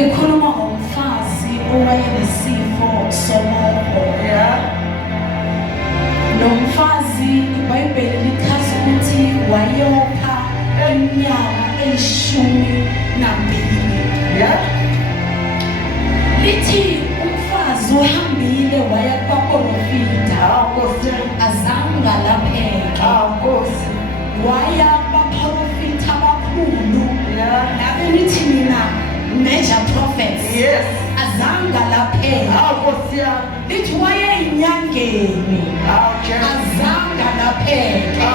ngikhuluma ngomfazi owayenesifo somoho. Nomfazi iBhayibheli lichaza ukuthi wayopha eminyaka 12. Lithi umfazi uhambile waya kwaprofita, azange alapheka. Waya kwaprofita abakhulu, nabe lithi mina major prophets, azange alapheka. Lithi waye inyangeni, azange alapheka.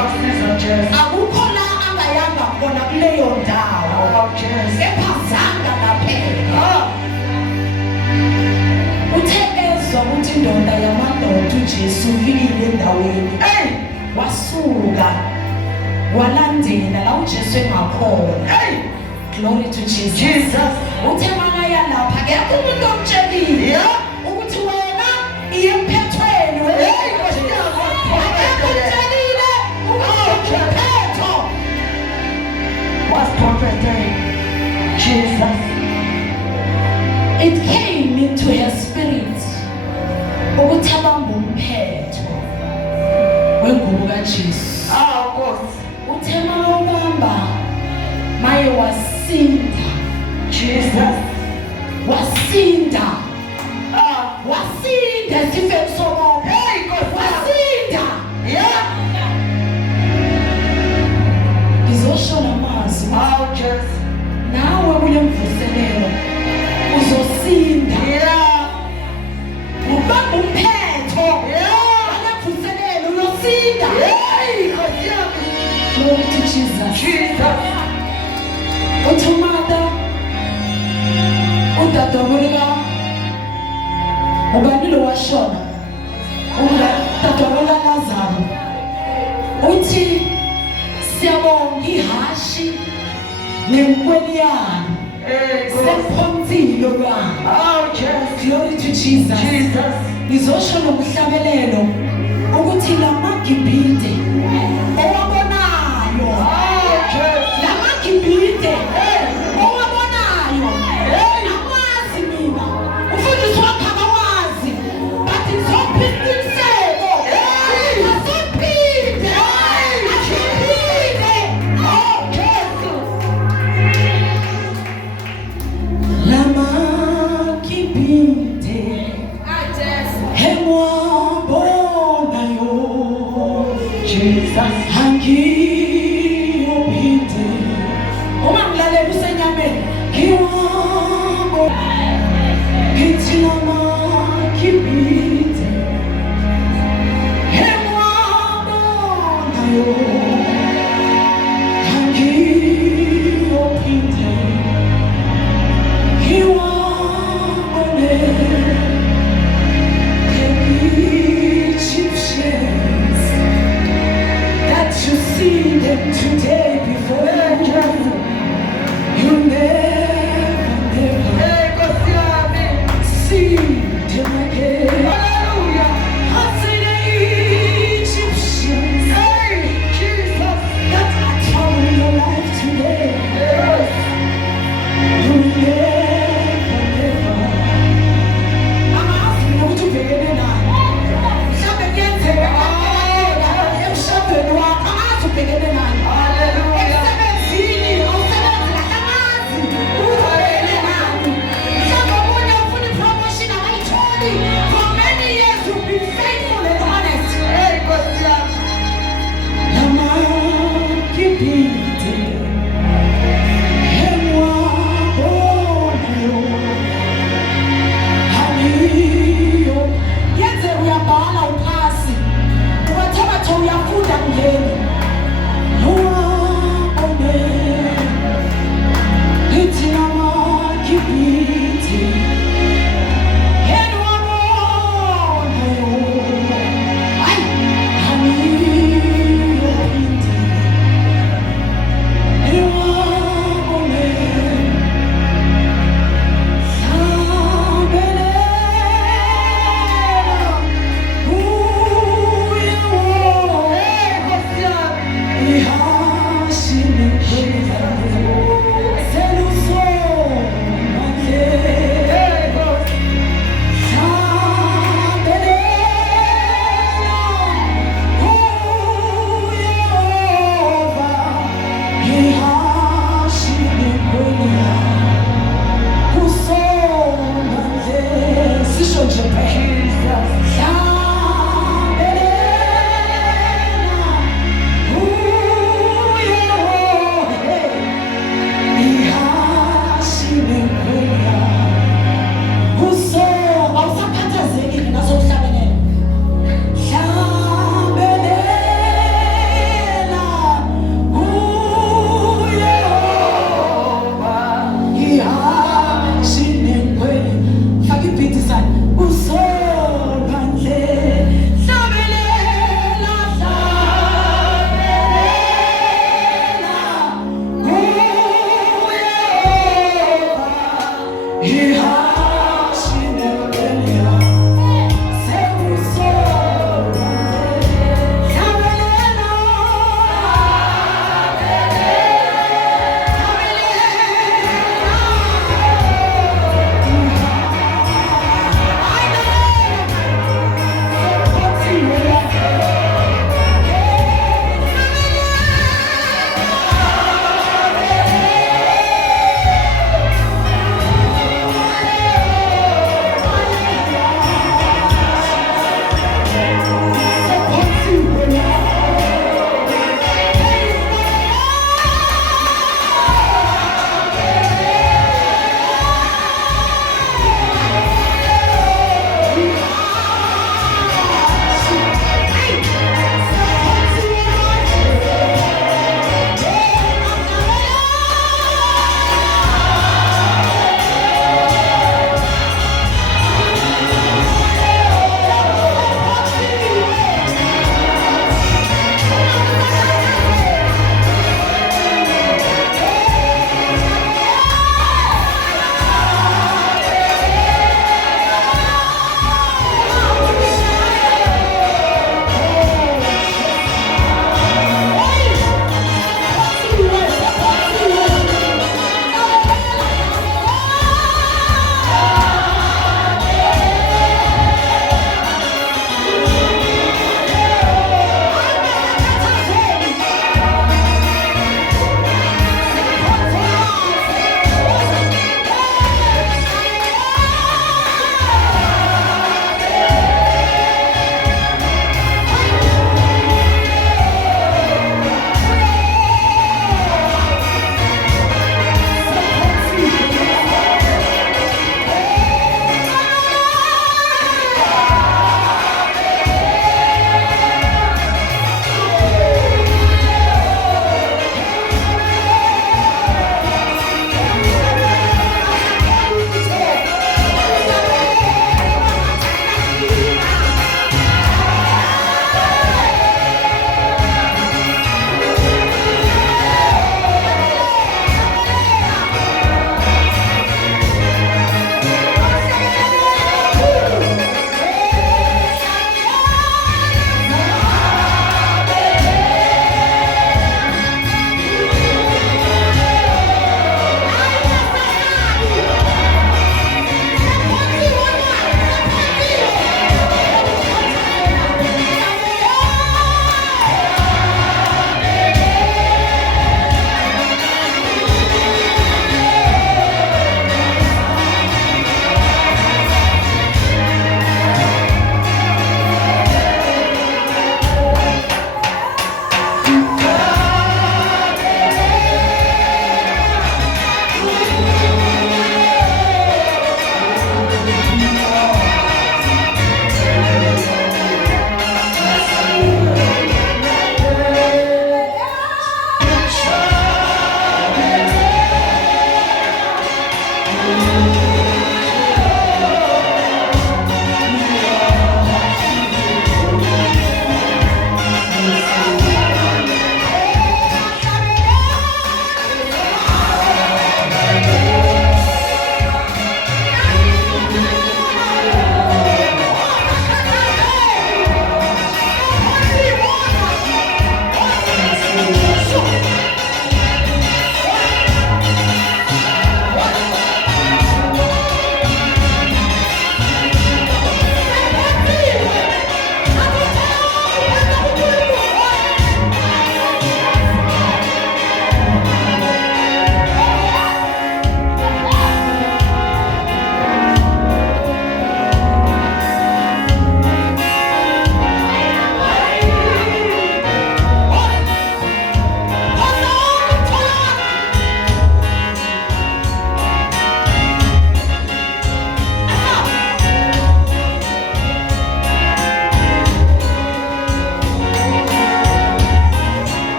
Akukho la angayanga khona kuleyo ndawo, kepha azange alapheka. Uthe ezwa ukuthi indoda yamadoda uJesu ufikile endaweni, wasuka walandela la uJesu engakhona. Glory to Jesus. Uthe makaya lapha akekho umuntu omtshelile ukuthi wena iyemphethweni wena. Akekho omtshelile ukuthi uphetho. Was prophetic. Jesus. It came into her spirit ukuthi abambe umphetho wengubo kaJesu. Uthe mawubamba maye wasinda. Jesus wasinda. Wasinda sifeni somoya. Wasinda. Ngizosho namazwi. Nawe kule mvuselelo uzosinda. Ubamba umphetho wale mvuselelo uyosinda. Glory to Jesus. Uthumada udadobulika ubani lo washona udadobula Lazaro. Uthi siyabonga ihashi nenkweliyana sephonzile baba. Glory to Jesus. Ngizosho nomhlabelelo ukuthi lamagibhide owabonayo, lamagibhide owabonayo amazi mina ufundiswa wakhe abawazi, but izophiniseko asiphinde lamagibhide hemwabonayo Jesus hangiyophinde. Uma ngilalela usenyameni ngiwabo ngithi lamagibhide hemwabonayo hangiyophinde ngiwabone Egyptians that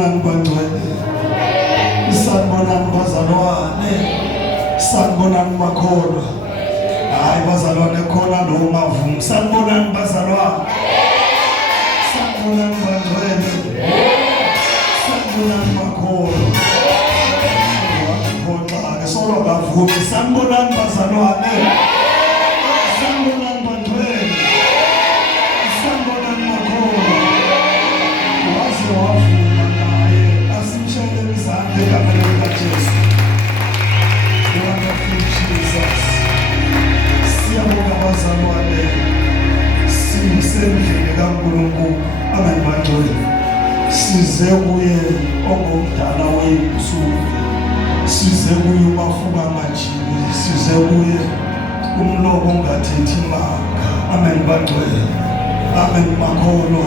Sanibonani bangcwele. Sanibonani bazalwane. Sanibonani makholwa. Hayi bazalwane khona lo mavumi. Sanibonani bazalwane. Sanibonani bangcwele. Sanibonani makholwa. Ngiphoxa solo bavumi. Sanibonani bazalwane. Sanibonani bangcwele. Sanibonani makholwa. Waze wavuma naye asimshayele izandla egameni likaJesu. Wonderful Jesus. Siyabonga bazalwane. Sisendlini kaNkulunkulu. Amen bangcwele. Size kuye ongumdala wethu. Size kuye umafuka majini. Size kuye umlobo ongathethi imanga. Amen bangcwele. Amen makholwa.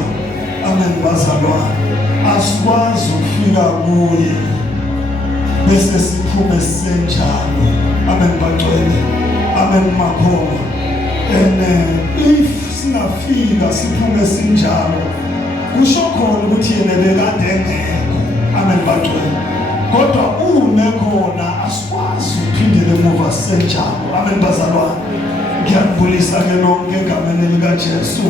Amen bazalwane. Asikwazi ukufika kuye bese siphume senjalo. Amen bangcwele. Amen makholwa. If singafika siphume sinjalo kusho khona ukuthi yena bekade engekho. Amen bangcwele. Kodwa uma khona asikwazi ukuphindela emuva senjalo. Amen bazalwane. Ngiyakubulisa ke lonke egameni likaJesu.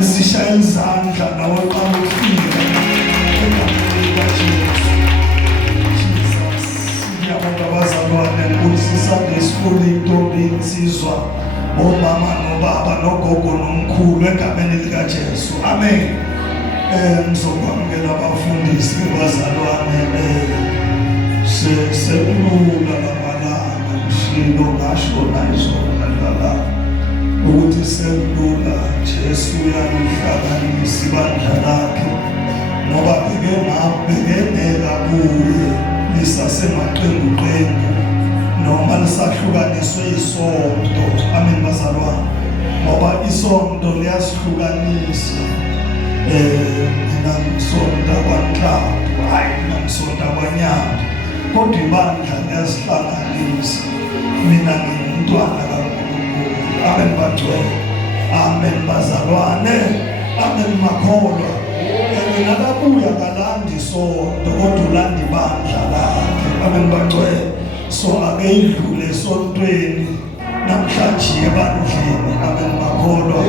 Zishaya izandla nawe qala ukufika egameni likaJesu. Jesus. Ngiyabonga bazalwane ukuthi Sunday school intombi insizwa omama nobaba nogogo nomkhulu egameni likaJesu. Amen. Ngizokwamukela abafundisi bazalwane sekulula lamalanga mshilo ngasho nayizona lala ukuthi sekulula Jesu uyalihlanganisa ibandla lakhe ngoba bekenela kuye lisasemaqembuqembu noma lisahlukaniswe isonto. Amen bazalwane. Ngoba isonto liyasihlukanisa. Mina ngisonta kwaNhlaba, hayi mina ngisonta kwaNyanda. Kodwa ibandla liyasihlanganisa. Mina ngingumntwana kaNkulunkulu. Amen bangcwele. Amen bazalwane. Amen makholwa. Mina kabuya kalandi sonto kodwa ulanda ibandla lakhe. Amen bangcwele. So ake idlule esontweni namhlanje ebandleni. Amen makholwa.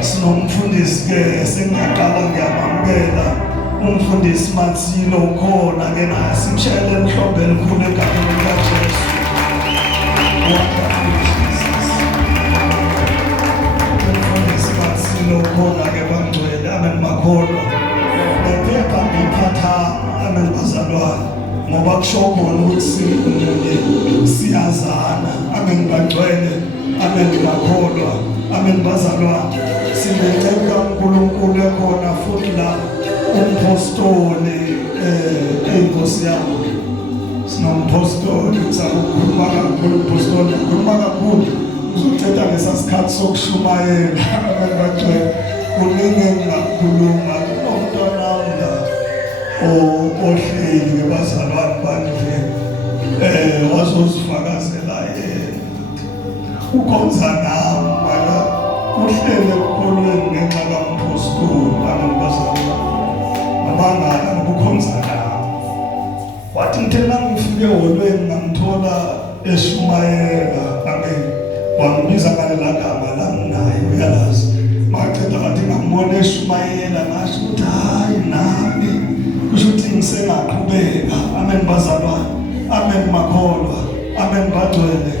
Sinomfundisi ke sengaqala ngiyamamukela umfundisi Masina ukhona ke naye simshayele emhlombe elikhulu egameni likaJesu. Wonderful Jesus. Umfundisi Masina ukhona ke bangcwele. Amen makholwa. Nephepha ngiphatha. Amen bazalwane. Ngoba kusho khona ukuthi siyazana. Amen bangcwele. Amen makholwa. Amen bazalwane. Sinecela uNkulunkulu ekhona futhi la umpostoli enkosi yami. Sinompostoli sakukhuluma kakhulu umpostoli ukhuluma kakhulu. Uzothetha ngesasikhathi sokushumayela. Amen bangcwele. Kuningi engakhuluma kunomntwana la ohleli ngebazalwane bandle wazozifakazela yena ukhonza nami mara uhlele ekholweni ngenxa kampostoli. Amen bazalwane. Abangaka nokukhonza nami wathi ngithena ngifike eholweni ngamthola eshumayela. Amen. Wangibiza ngalela gama langinaye uyalazi. Maqeda bathi ngambona eshumayela ngasho ukuthi hayi nami kusho ukuthi ngisengaqhubeka. Amen bazalwane. Amen makholwa. Amen bangcwele.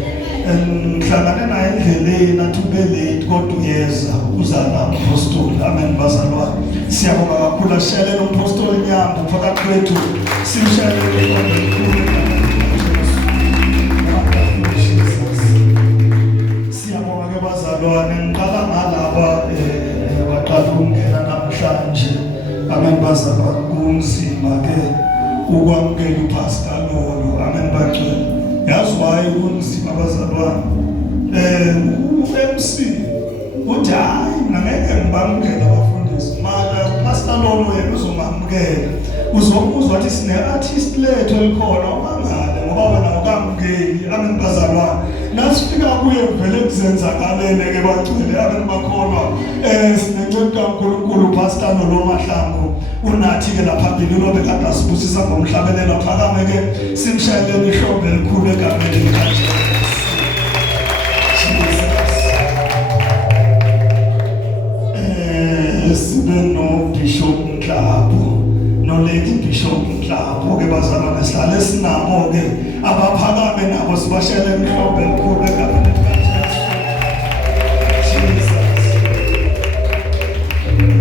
Ngihlangane naye endleleni athi ube late kodwa uyeza uzala umpostoli. Amen bazalwane. Siyabonga kakhulu asishayelele umpostoli Nyambo phakathi kwethu. Simshayelele kakhulu. Siyabonga ke bazalwane. Ngiqala ngalaba baqala ukungena namhlanje. Amen bazalwane. Kunzima ke ukwamukela uPastor Lolo. Amen bangcwele. Yazi why kunzima bazalwane. uMC uthi hayi ngeke ngibamukele abafundisi. Mara Pastor Lolo yena uzomamukela. Uzokuzwa ukuthi sine artist lethu elikhona ungangale ngoba ngoba wena ukamngeni amen bazalwane nasifika kuye vele kuzenzakalele ke bacele amen bakholwa sinenceba kaNkulunkulu pastor noMahlangu unathi ke lapha phambili lobe kade asibusisa ngomhlabelelo phakame ke simshayeleni ihlombe elikhulu egameni likaJesu. Sibe no Bishop Nhlapho no Lady Bishop Nhlapho ke bazalwane sihlale sinabo ke abaphakame nabo sibashayele ihlombe elikhulu egameni likaJesu. Jesus.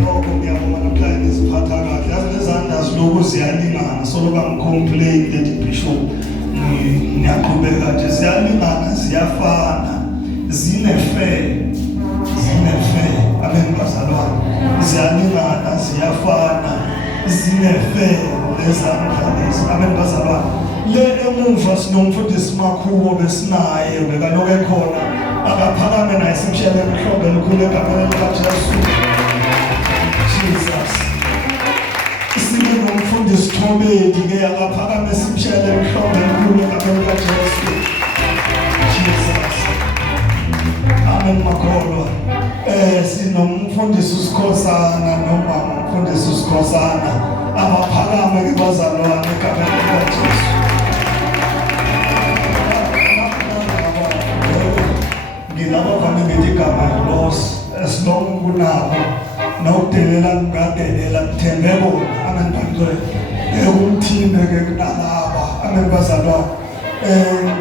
Lokho ngiyabonga namhlanje isiphatha kahle yazi lezandla ziloku ziyalingana soloba ngicomplain Lady Bishop ngiyaqhubeka nje ziyalingana ziyafana zinefe amen bazalwane ziyalingana ziyafana zinefe lezandla lezi amen bazalwane le emuva sinomfundisi Makhubo besinaye bekaloku ekhona akaphakame naye simshayele ihlombe elikhulu egameni likaJesu. Jesus sibe nomfundisi Thobedi ke akaphakame simshayele ihlombe elikhulu egameni likaJesu. Jesus amen makholwa sinomfundisi uSikhosana noma umfundisi uSikhosana abaphakame ke bazalwane egameni likaJesu. Ngilabo vane ngithi igama loss esilongo kunabo nokudelela kungadelela kuthembe bona amen bantwana umthimbe ke kunalaba amen bazalwane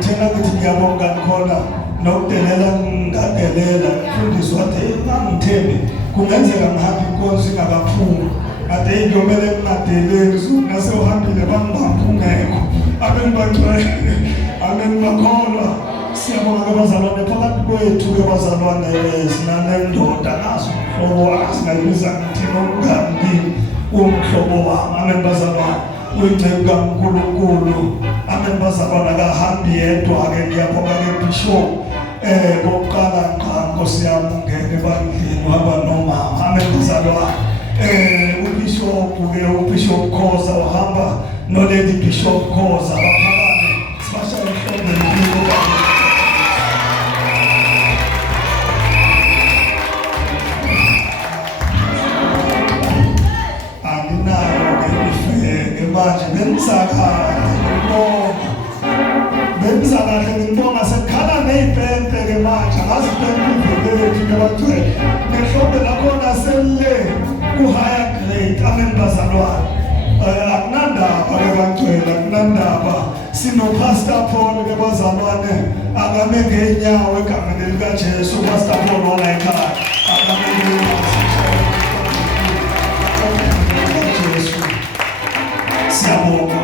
thina ngithi ngiyabonga khona nokudelela ngadelela mfundisi wathi ngangithembi kungenzeka ngihambe inkonzo ingakaphumi ade ngiyomele kungadeleli nase uhambile bangibamba ungekho amen bantwana amen bakholwa siyabonga ke bazalwane phakathi kwethu ke bazalwane sinanendoda nazo umhlobo asingayibiza ngithina umngani umhlobo wami amen bazalwane uyingcebo kaNkulunkulu amen bazalwane akahambi yedwa ke ngiyabonga ke Bishop bokuqala Nkosi yami ungeke bandlini waba nomama amen bazalwane uBishop Khoza uhamba no Lady Bishop Khoza abaphakame sibashaya ihlombe elikhulu manje benzakahle ngibonga sekhala nezipempe ke manje ngazipempe iveleki ke bathwe nehlobo lakhona selle ku higher grade amen bazalwane akunandaba ke bacela akunandaba sino Pastor Paul ke bazalwane akame ngenyawo egameni likaJesu Pastor Paul wala ekhaya akame ngenyawo siyabonga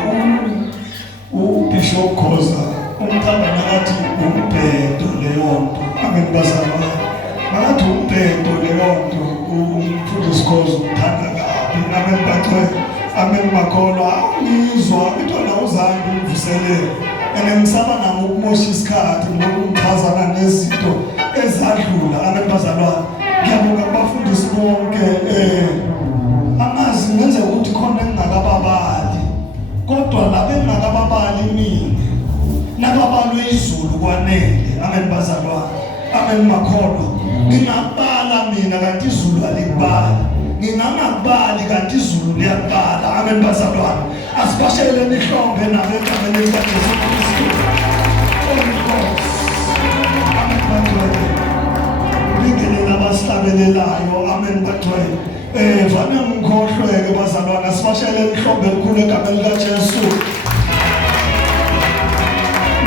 uBishop Khoza umthanda nakathi umbhedo leyonto amen bazalwane nakathi umbhedo leyonto umfundisi Khoza umthanda kabi amen bacela amen makholwa ngizwa intwana uzange uvuselele enemsaba nami ukumosha isikhathi ngokumchazana nezinto ezadlula amen bazalwane ngiyabonga abafundisi bonke amazi ngenze ukuthi khona engakababali kodwa labe engakababali nini nababalwe izulu kwanele amen bazalwane amen makholwa ngingabala mina kanti izulu alikubali ngingangabali kanti izulu liyabala amen bazalwane asibasheleni ihlombe nabe egameni likaJesu Kristu amen bazalwane ngingene abasihlabelelayo amen bazalwane vane ngikhohlweke bazalwane asibasheleni ihlombe elikhulu egameni likaJesu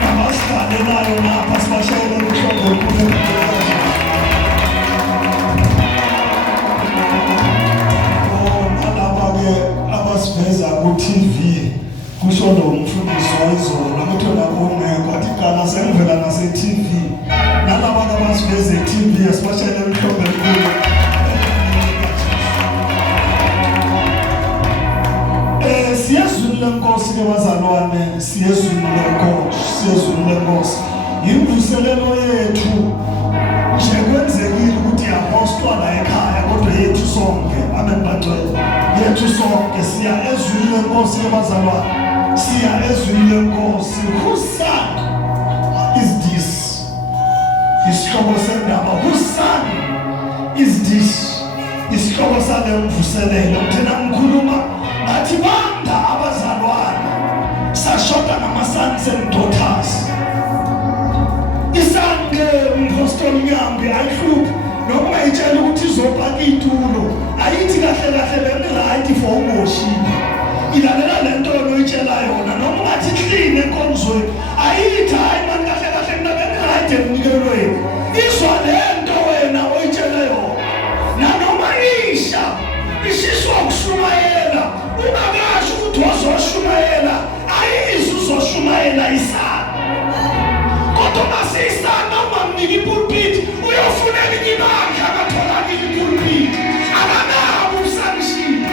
nabasihlabelelayo napha asibasheleni ihlombe elikhulu egameni abasiveza ku-TV kusho lo mfundisi wezolo amathola ongekho athi qala sengivela nase-TV nalaba abasiveza e-TV asibashayele emhlophe elikhulu siyezwini lenkosi ke bazalwane siyezwini lenkosi imvuselelo yethu nje kwenzekile ukuthi yahostwa la ekhaya kodwa yethu sonke amen bacela yethu sonke siya ezwini lenkosi ke bazalwane Siya ezwini lenkosi. Whose son is this? Isihloko sendaba. Whose son is this? Isihloko salemvuselelo. Thina ngikhuluma ngathi banda abazalwane. Sashoda nama-sons and daughters. Isange umpostoli Nyambi ayihluphi noma ungayitshela ukuthi izobhaka itulo ayithi kahle kahle bengirayithi for ungoshini ilalela lento oyitshela yona noma ungathi clean enkonzweni ayithi hayi mani kahle kahle mina bengirayithi emnikelweni izwa lento wena oyitshela yona nanoma isha ishiswa ukushumayela ungakasho ukuthi wazoshumayela ayizwa uzoshumayela isana kodwa masisana umamnika ipulpit uyofuna elinye ibandla akatholanga ipulpit akanabo ubusanishini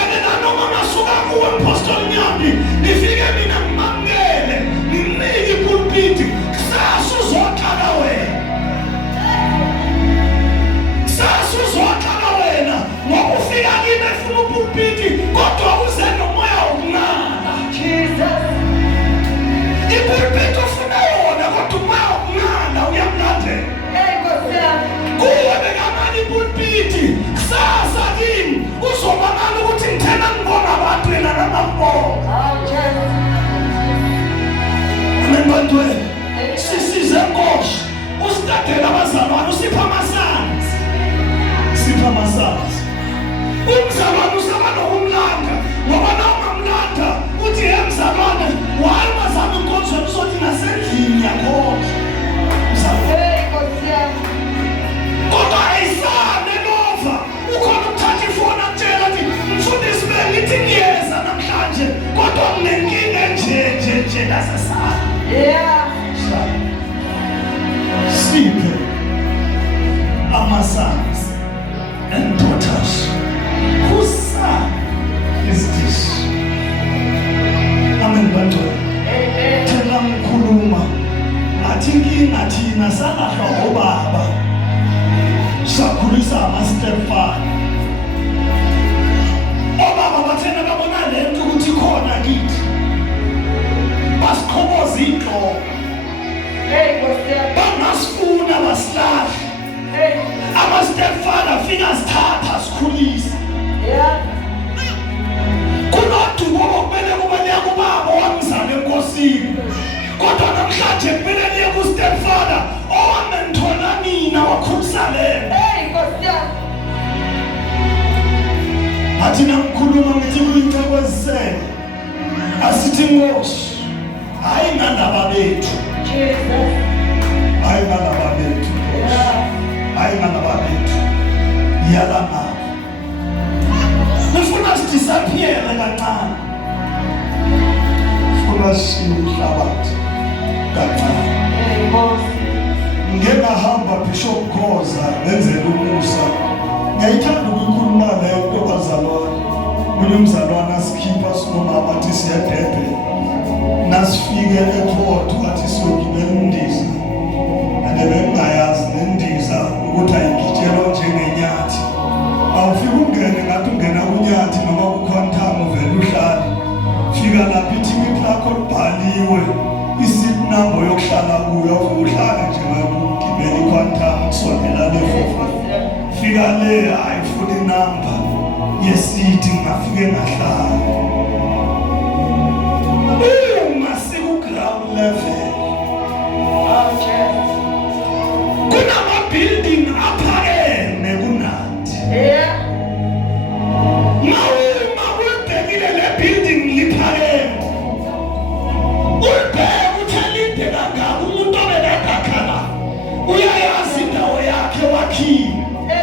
and nanoma ngasuka kuwe mpostoli Nyambi nifike mina ngimamukele ngimnike ipulpit kusasa uzokhala wena kusasa uzokhala wena ngoba ufika kimi efuna upulpit kodwa uze nomoya wokunala Jesus ipulpit ufuna yona kodwa umoya wokunala uyamlandela kuwe bekamani ipulpit kusasa kimi uzobakala ukuthi ngithena ngibona abantu yena namambona amen bantwana sisize nkosha usitadela abazalwane usipha amasanzi umzalwane usaba nokumlanda ngoba na ungamlanda uthi ye mzalwane waye mazama inkonzo uzothi nasendlini yakhona kodwa ayisane nova ukhona ukuthatha ifoni akutshela athi mfundisi bengithi ngiyeza namhlanje kodwa nginenkinga nje lasasana siphe ama-sons and daughters. Whose son is this? Amen bantwana. Thela ngikhuluma athi inkinga thina salahla obaba sakhulisa ama-stepfather. Obaba bathena babona lento ukuthi khona kithi basikhoboza inhloko bangasifuna basilahle ama-stepfather fika sithatha sikhulisa kunodumo okumele kuba liya kubaba owamzala enkosini kodwa namhlanje kumele liye ku-stepfather owamengithola nina wakhulisa lena athi nangikhuluma ngithi kuyinhloko ezisele asithi nkosi hayi ngalaba bethu hayi ngalaba bethu hayi ngalaba bethu yala nabo nifuna sidisappeare kancane funa sihlabathi kancane ngengahamba Bishop Khoza ngenzela umusa ngiyithanda ukukhuluma lento bazalwane umzalwane asikhipha sinomama athi siyadebe nasifike ePort wathi siyogibela indiza ande bengayazi nendiza ukuthi ayigitshelwa njengenyathi awufika ungene ngathi ungena kunyathi noma kuquantum uvela uhlala fika lapha ithikithi lakho libhaliwe iseat number yokuhlala kuyo uhlale njengathi ugibela iquantum kusondela lefofu fika le ayifuna inamba yesiti ngafike ngahlala ground level. Kunama building aphakeme kunandi. Mawubhekile le building liphakeme. Ubheke uthelide kangaka umuntu obekadakhala. Uyayazi indawo yakhe wakhile.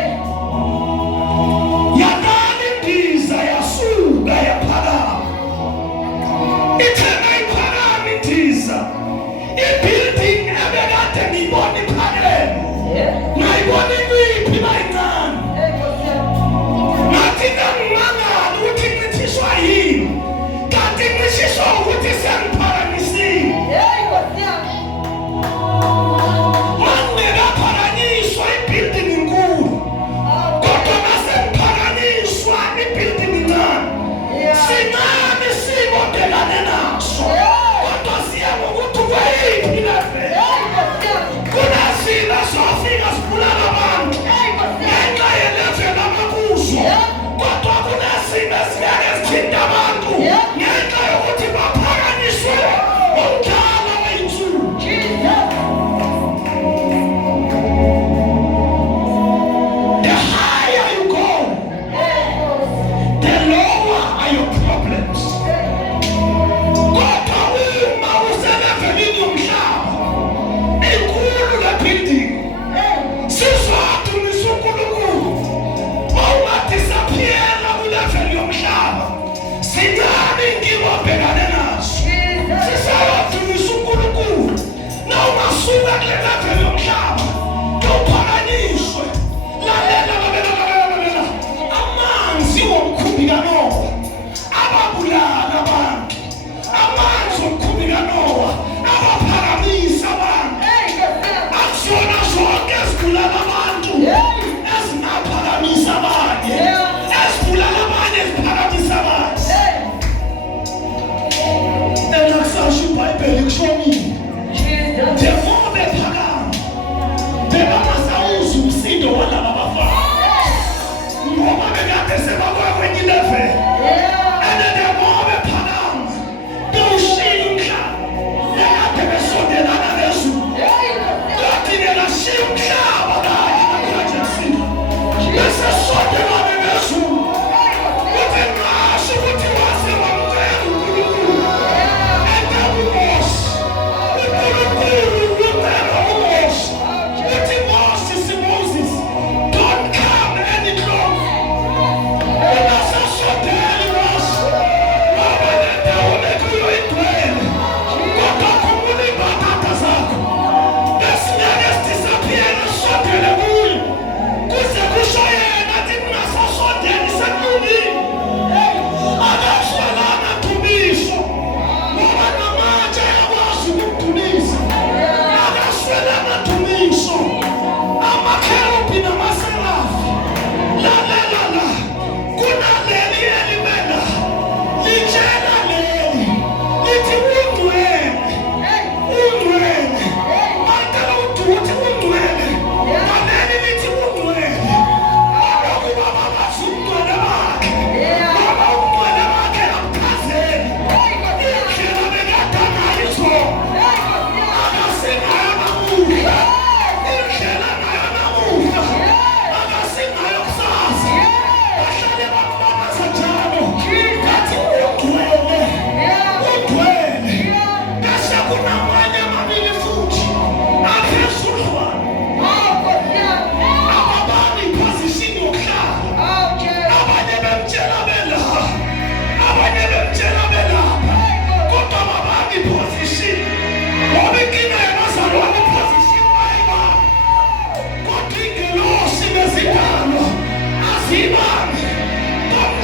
Yakani indiza yasuka yaphakama. I-building ebekade ngiyibona iphakeme ngayibona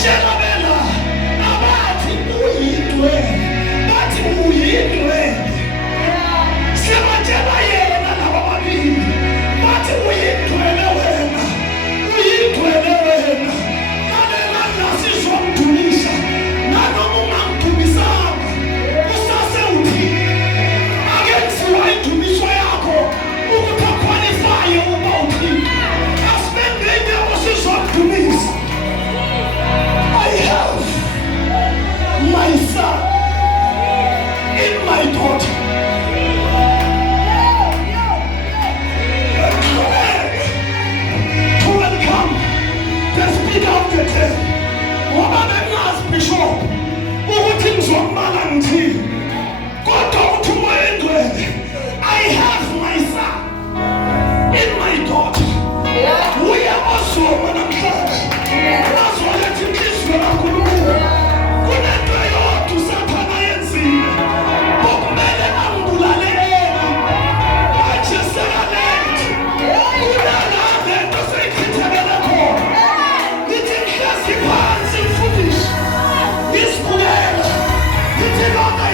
Shelabela, abathi uyindwe, bathi uyindwe. Siyabatshela yena laba babili, bathi uyindwele wena, uyindwele wena. Lalela nasizomdumisa, nanoma ungamdumisanga, usase uthi, akenziwa indumiso yakho, ukuthi akhwalifaye uba uthi, asibende inyawo sizomdumisa. I have my son in my daughter. To welcome the speaker of the day. Ngoba bengazi bishop ukuthi ngizombala ngithini. Kodwa uthi umoya engcwele, I have my son in my daughter. Uyabosoma namhlanje. Wazoletha inhliziyo kaNkulunkulu. Kunento eyodwa uSathane ayenzile. Okumele ambulale yena. Manje sekalele. Kunala lento seyikhethekele khona. Ngithi ngihlezi phansi mfundisi. Ngisibukela. Ngithi lonke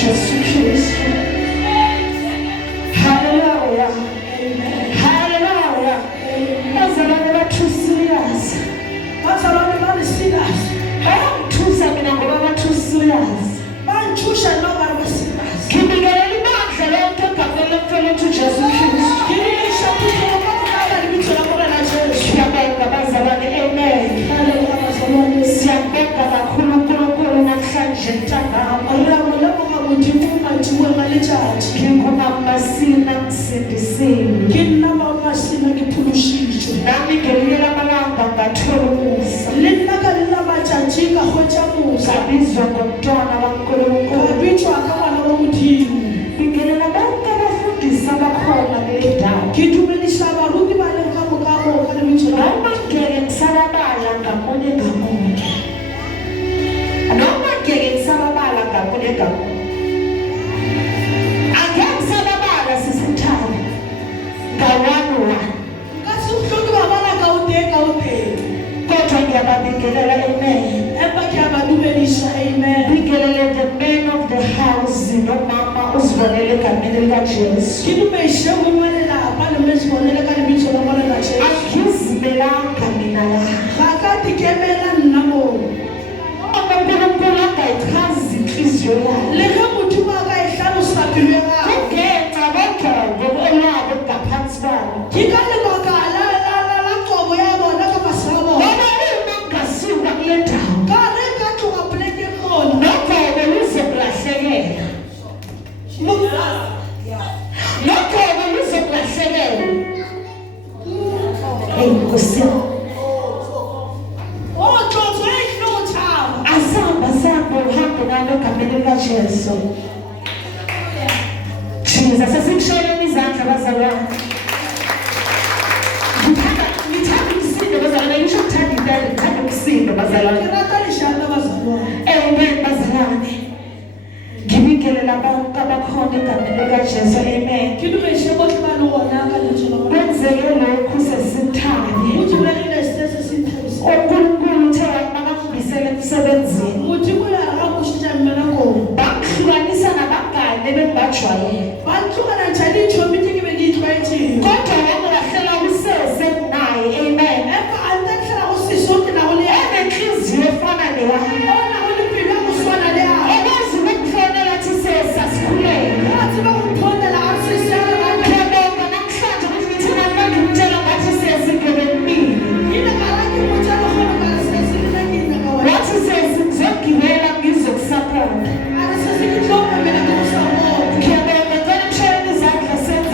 Jesu Kristu. Hallelujah. Hallelujah. Bazalwane bathu serious. Bazalwane bari serious. Bayangithusa mina ngoba bathu serious. Bangithusha noma serious. Ngibingelela ibandla lonke egameni lomfowethu Jesu Kristu. Ngilisha futhi ngoba libitho lakho la Jesu. Siyabonga bazalwane, amen. Hallelujah bazalwane. Siyabonga kakhulu uNkulunkulu namhlanje ntambama. Masina msindisini. Masina ngipulushije. Nami ngelinye lamalanga ngathola umusa. Linakalela bajajika hoja musa. Ngabizwa ngomntwana kaNkulunkulu. Ngabizwa ngabana bomuthini. Bingelela bonke abafundisi abakhona kule ndawo. Ngithumelisa abarundi bale nkabo kale mitho. Noma ngeke ngisababala ngamunye ngamunye. Noma ngeke ngisababala ngamunye ngamunye. Ngiyababingelela, amen. Bingelele the men of the house, nomama uzibonele egameni likaJesu. Angizimelanga mina la. uNkulunkulu akayichazi inhliziyo yakhe. Kungenxa boqobo olwabo ngaphansi kwabo. Jesu. Jesus, asikushayeleni izandla bazalwane. Ngithanda ukusinda bazalwane, ngisho ukuthanda intando, ngithanda ukusinda bazalwane. Amen bazalwane. Ngibingelela bonke abakhona egameni likaJesu, amen. Kwenzeke lokhu sesithabi. uNkulunkulu uthe wakubambisela emsebenzini. Bakuhlukanisa nabangane bengibajwayele. Kodwa wangilahlela usese naye, amen. Enenhliziyo efana neyakho. Ekwazi ukukufonela athi sesa sikhuleke. Ngiyabonga namhlanje ukuthi ngithi nami ngimtshela ngathi sesi ngebenimile. Wathi sesi ngizogibela ngizokusupport. Ngiyabonga ngicela umshayeli izandla senze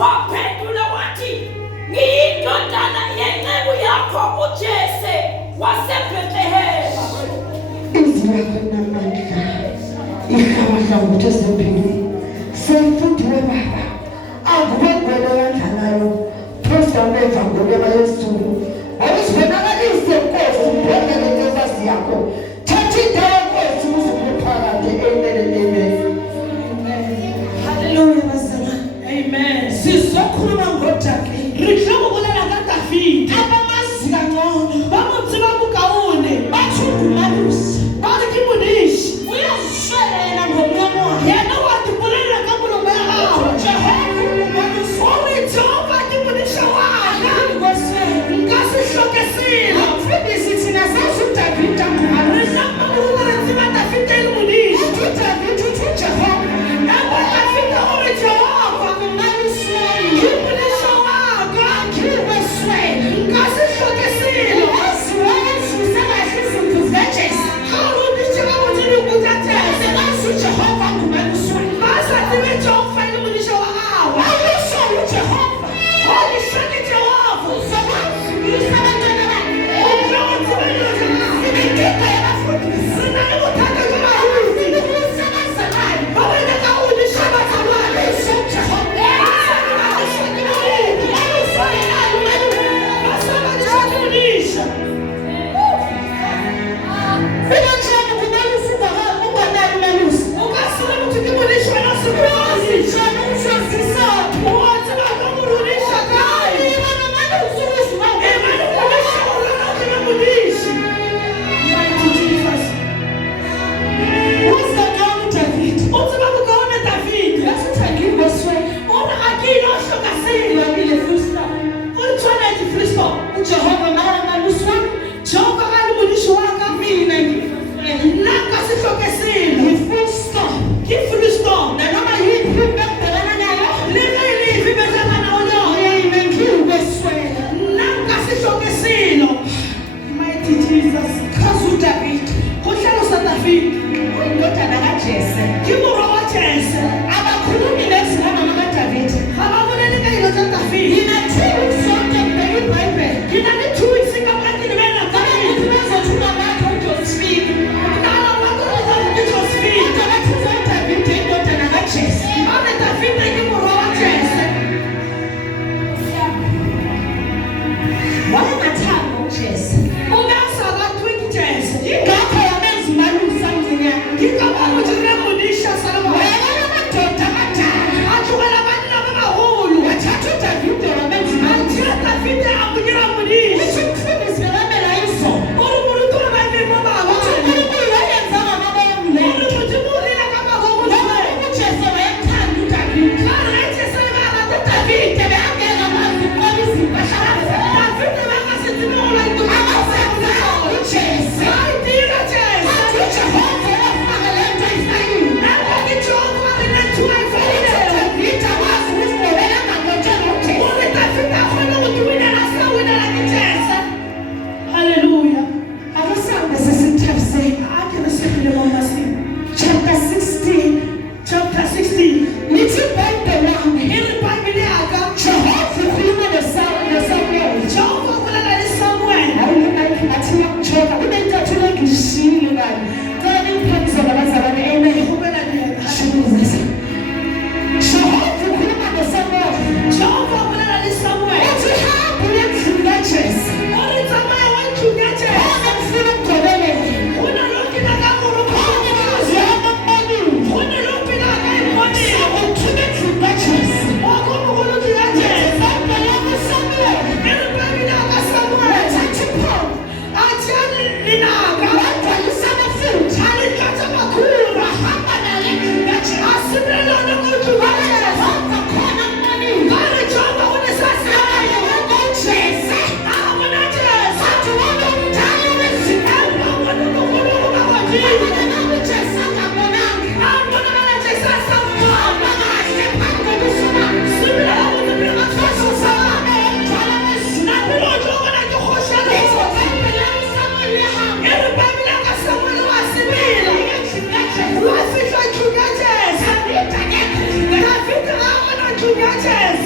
waphendula wathi ngiyindodana yenceku yakho uJese waseBhethlehema. Izwi lakho linamandla, ihlamahlangothi esempilweni. Semfuthi webaba, akubengwele kandlalayo, phosa amevangeli abayesulu. Awuzibonakalise Nkosi, ubhekele intokazi yakho. Thatha indawo Nkosi uzume phakathi. Amen. Hallelujah, Masina. Amen. Sizokhuluma ngoJake. Rihlokubulala kaDavide. Abamazi kangcono. Bamutsiba kuGawule. Bathungumalusi. Bathi Kimunishi. Uyazishwelela ngomlomo wakhe. Yena wathi bulela kamulomo yakho. Jehova umalusi. Jehova Kimunisha wakhe. Ngasihlokesile. Mfundisi thina sazi uDavide ngubani. Rizama ukuthi baDavide Kimunishi. uDavide uthi Jehova. Abadavide uthi Jehova umalusi. Kimunisha wakhe.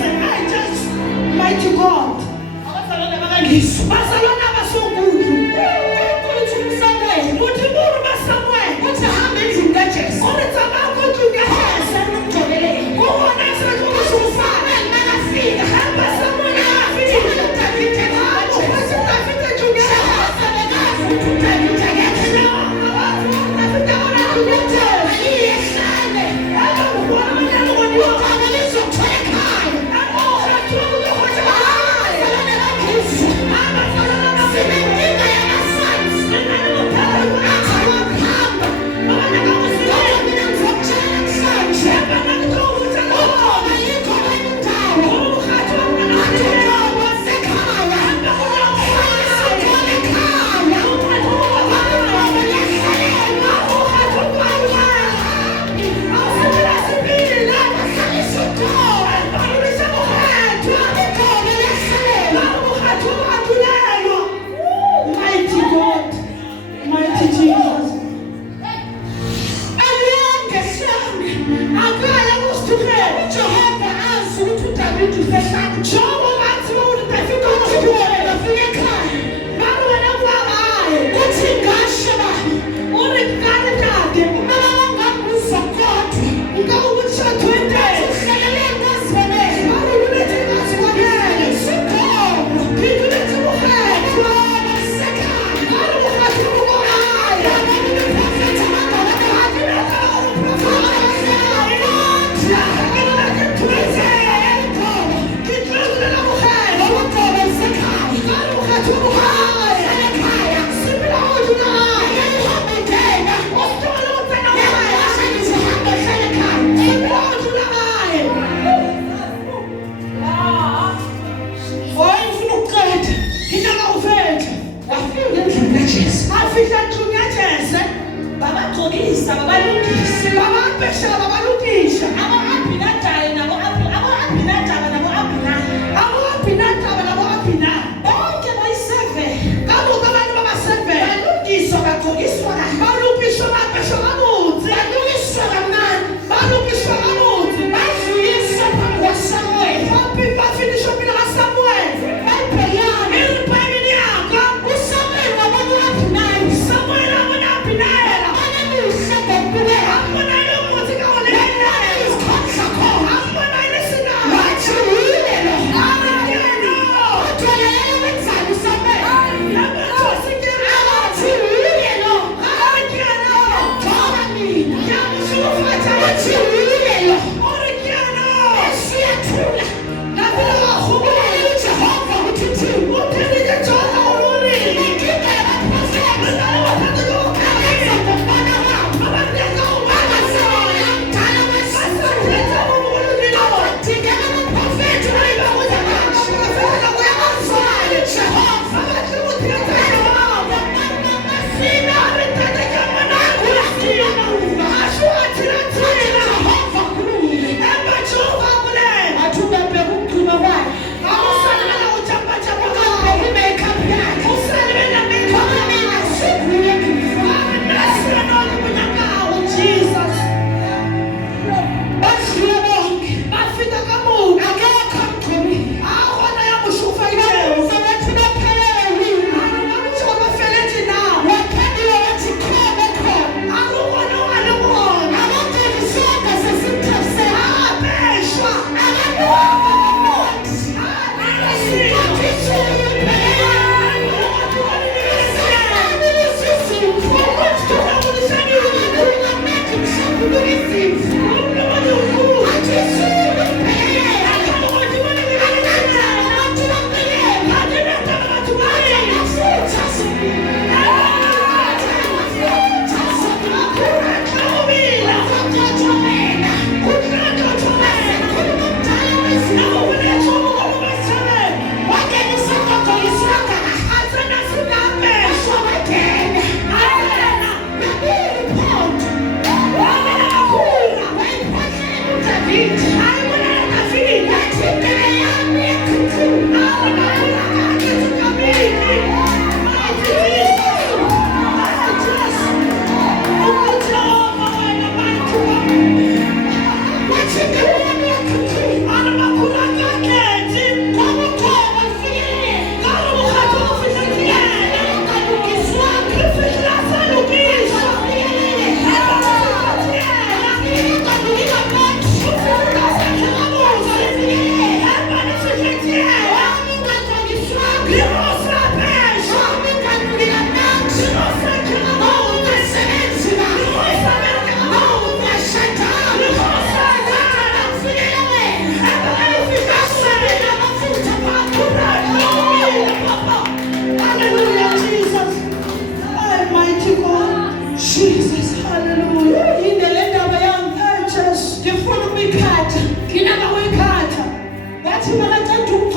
I just, mighty God. Bazalwane abasongudu. Uthi Samuel, uthi umuntu baSamuel, uthi hamba endlini kaJese. Uthi cabanga ukuthi ungeheza nomgcobele. Ubona sengathi usufana nakafika. Hamba Samuel afika uDavid ekhaya. Uthi David ejungela asebekazi uthi David akekho. David abona ukuthi aliyehlale. Akubona abantwana kwaniwa kanye lizothwala ekhaya. Akho ukuthi ukhohle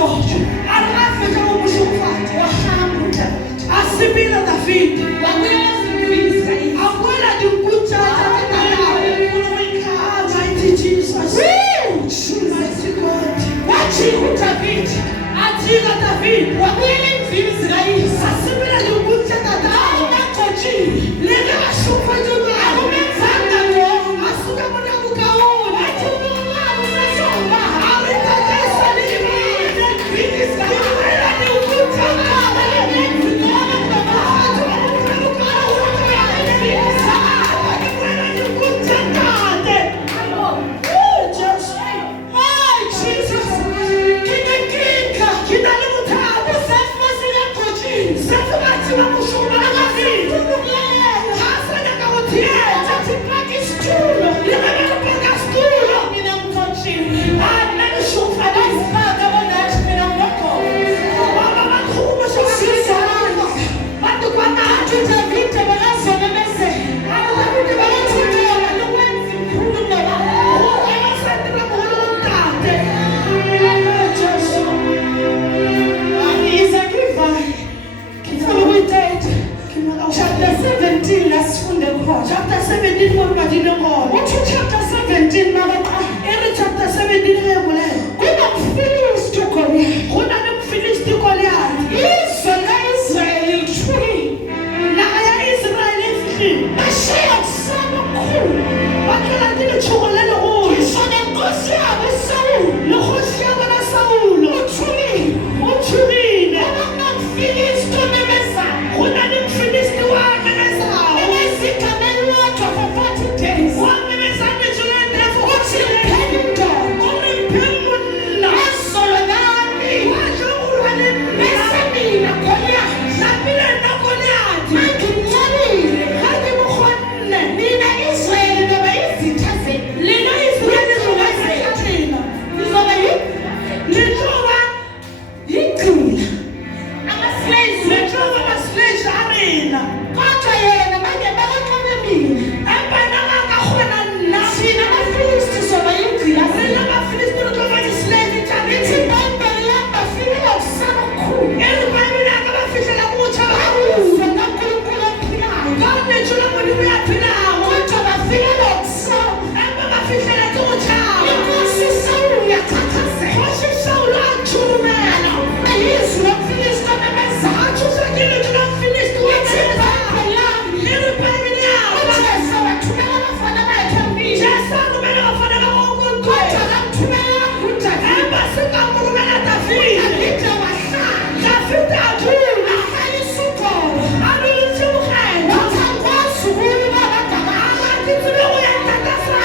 George. Arafeta ubushufati. Wahamba uDavid. Asibila David. Wabuyela ezimfini zikayise. Abuela dikucha mighty Jesus. Mighty God. Wajika uDavid. Ajika David. Wabuyela ezimfini zikayise. Asibila dikucha tata. Awunaqotshile. Leka ashufa njengoba. Akumenzanga lokho. Asuka bona kukaona. Wathi ubaba usasonga. Aritatesa lima. Abuela dikucha tata. Chapter 17 lasifunde khona. Chapter 17 ngomajile ngoma. Uthi chapter 17 maka ere chapter 17 ngekuleyo. Kunomfilisti uGoliath. Khona nomfilisti uGoliath. Izwe laIsrael lithi. La ya Israel lithi. Bashiya kusaba okukhulu. Bakhala lichukulele kuyo. Isona inkosi yabo Saul. Lenkosi yabo naSaul. Uthulile. Nomfilisti unemeza. Khona nomfilisti wakhe naSaul. Ezigameni wakhe for 40 days. Wamemezana njalo for 40 days. Umphemula. Solomoni. Wajulwane Masina Goliath. Sapile na Goliath. Ngimncane. Hathi bukhonne. Mina Israel ngoba izitha zenu. Lina Israel ngoba izitha zenu. Lizoba yini? Lizoba yiqhula. Ama-slaves. Lizoba ama-slaves arena. Kodwa yena manje bakaxome mina. Abana bakakhona na. Thina abaFilisti soba yiqhula. Thina abaFilisti ngoba islave itabithi. Ibhayibheli labafika kusaba okukhulu. Elibhayibheli akabafihlela kuthi abawuzwa kaNkulunkulu ophilayo. Kanetshula umuntu uyaphilayo. Kodwa bafikela kusaba. Abafihlela kuthi inkosi Saul yakhathazela. Inkosi Saul athulumela. Ayizwi lomfilisti omemeza. Athusakile ukuthi lomfilisti wenzeka. Elibhayibheli yabo. uJesu wathumela abafana bakhe mbili. Jesu athumela abafana bakaNkulunkulu. Kodwa akamthumela uDavid. Basikamrumela David. David wahlala. David athula. Akhalisa ukholo. Alulisa umhelo. Wathi angikwazi ukuba abadala. Abathi uyathatha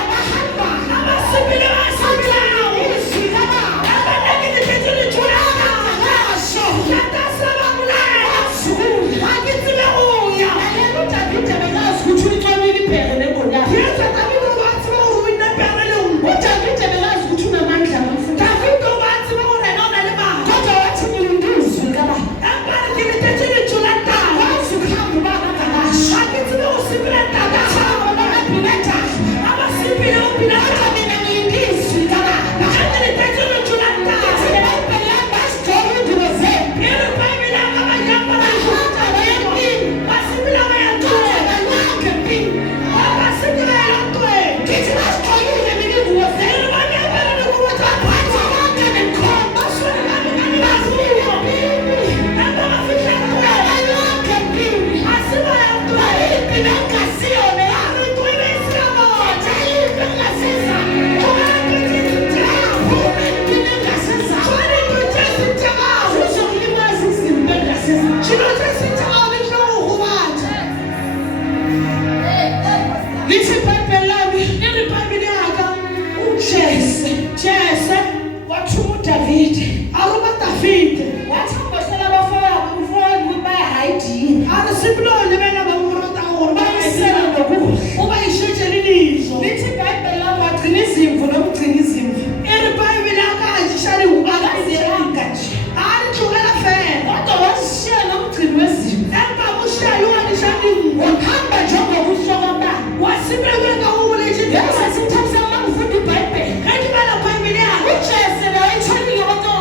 abahamba. Abasibili basibili. Izwi kababa. Abanakile bethu lithulana. Ngasho. Tatasa babulala. Zula. Akithi bebuya. Yena uDavid bekazi ukuthi uliqamile ibhele leGoliath. Yena David wathi bawuwina ibhele leGoliath. uDavid bekazi ukuthi unamandla amafutha. David wathi bawurena onalemali. Kodwa wathi ngilindizwe kababa. Abanakile bethu lithulana. Wathi ukuhamba baba ngasho. Akithi bewusibile tata. Ababhileta. Abasibile ubhileta. Mina ngilindizwe kababa. Akile bethu lithulana. Ibhayibheli labasigoba indubo zenu. Ibhayibheli akabayamba bahamba bayempini. Basibile bayantwela. Banyange empini. Abasibile bayantwela. Ngithi basigqokile mina indubo zenu. Banyabela nokuthi baphatha bonke nenkhomba. Basuke bani bafika empini. Abafika empini. Banyange empini. Asibayantwela. Impini engasiyona. Arintwile isiyabona. Impini engasiza. Lithi ibhayibheli lami, ibhayibheli yaka uJese wathuma uDavid. Aruba David wathi ambosela abafowabo ukuthi bayahayidini. Arisiplole bena bamurota gore bayisela nokudla. Uba yishintshe lilizwe. Lithi ibhayibheli lami wagcina izimvu nomgcina izimvu. Ibhayibheli yaka ayishali akaziyanga nje. Alithukela fela. Kodwa wasishiya nomgcini wezimvu. Emva kushiya yona ishali wahamba njengokusho kwababa. Wasibeka ulethi. Yesa sithatha amafutha ibhayibheli. Kanti bala ibhayibheli yaka. uJese naye ithulile kodwa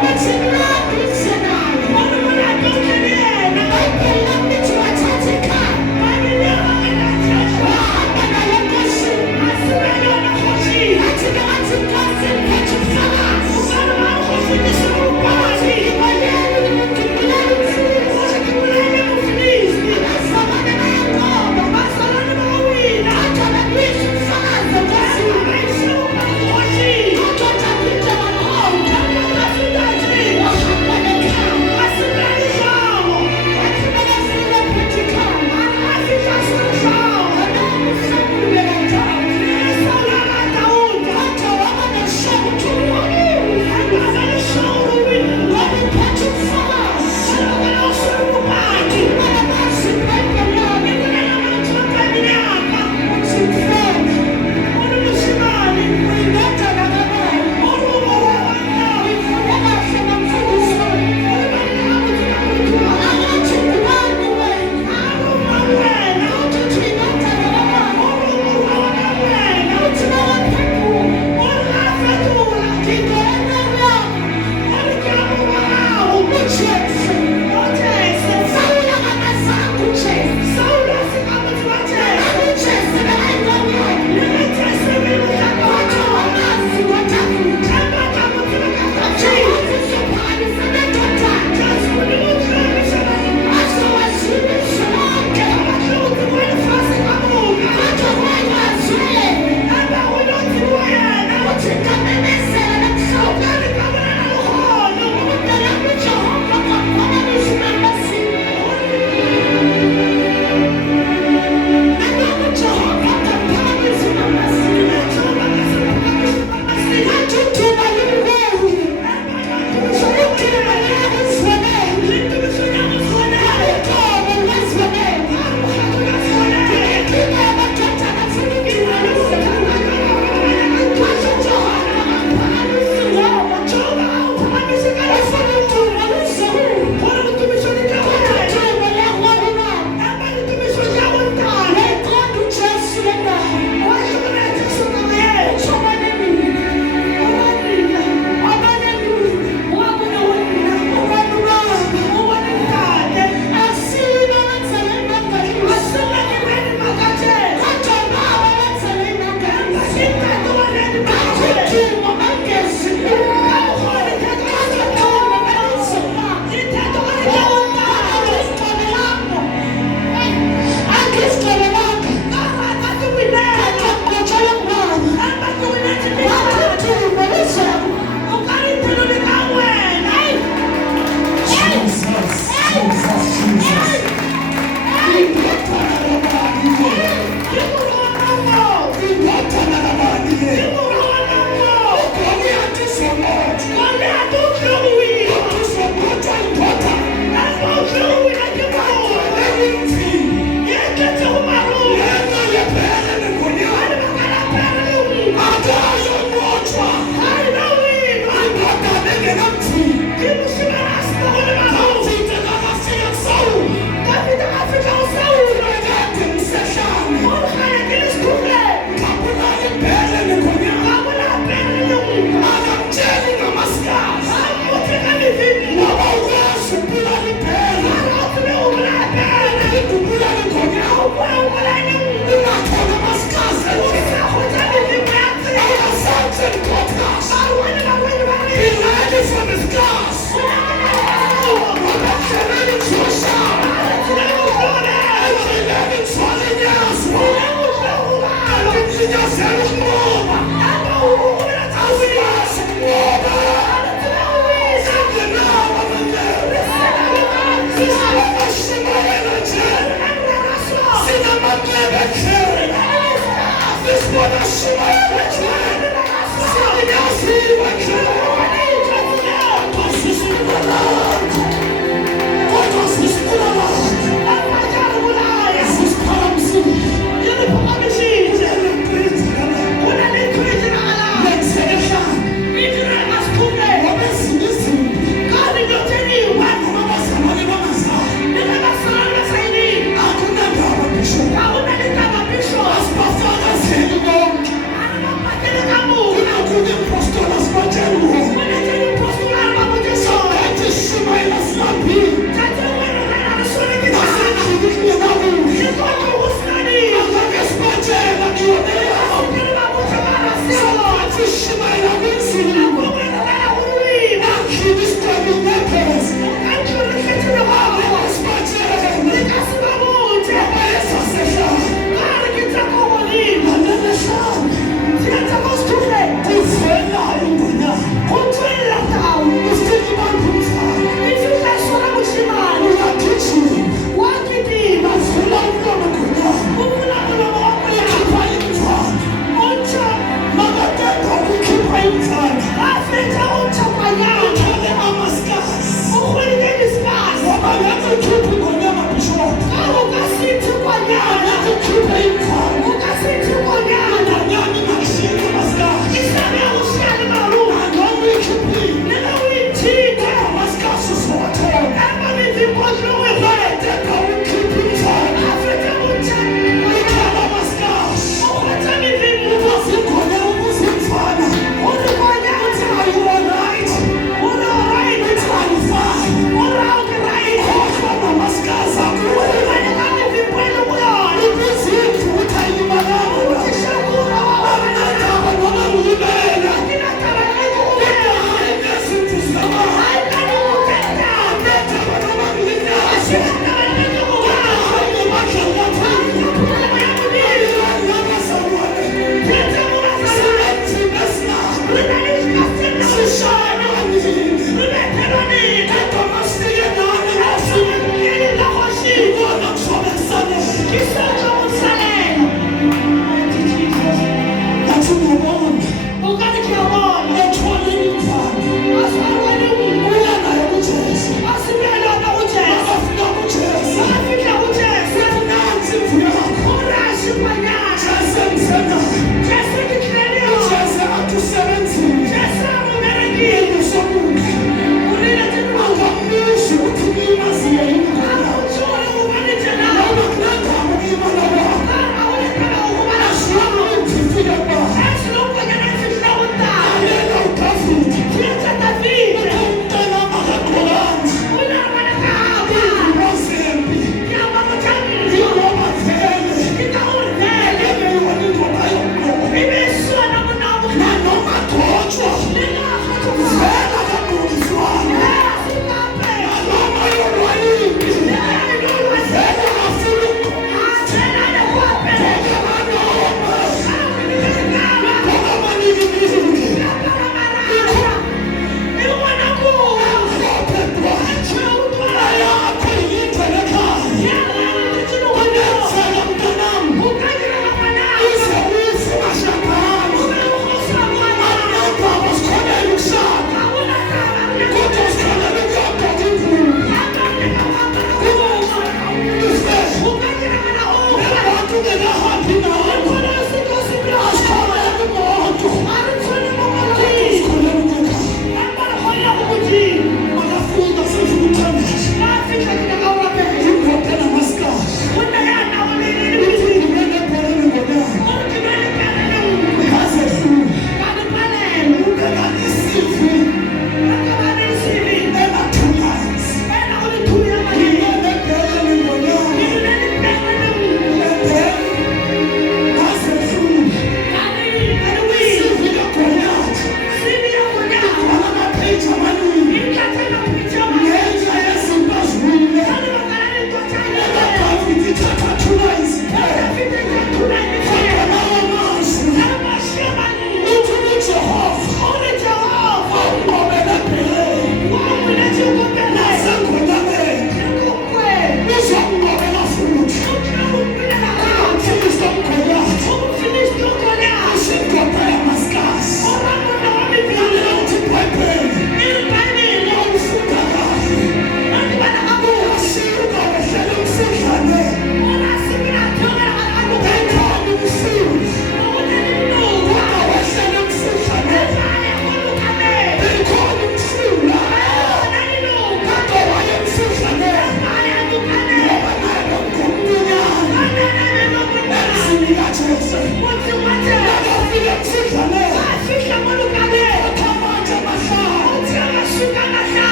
Let's Right.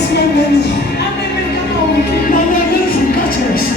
asilondeni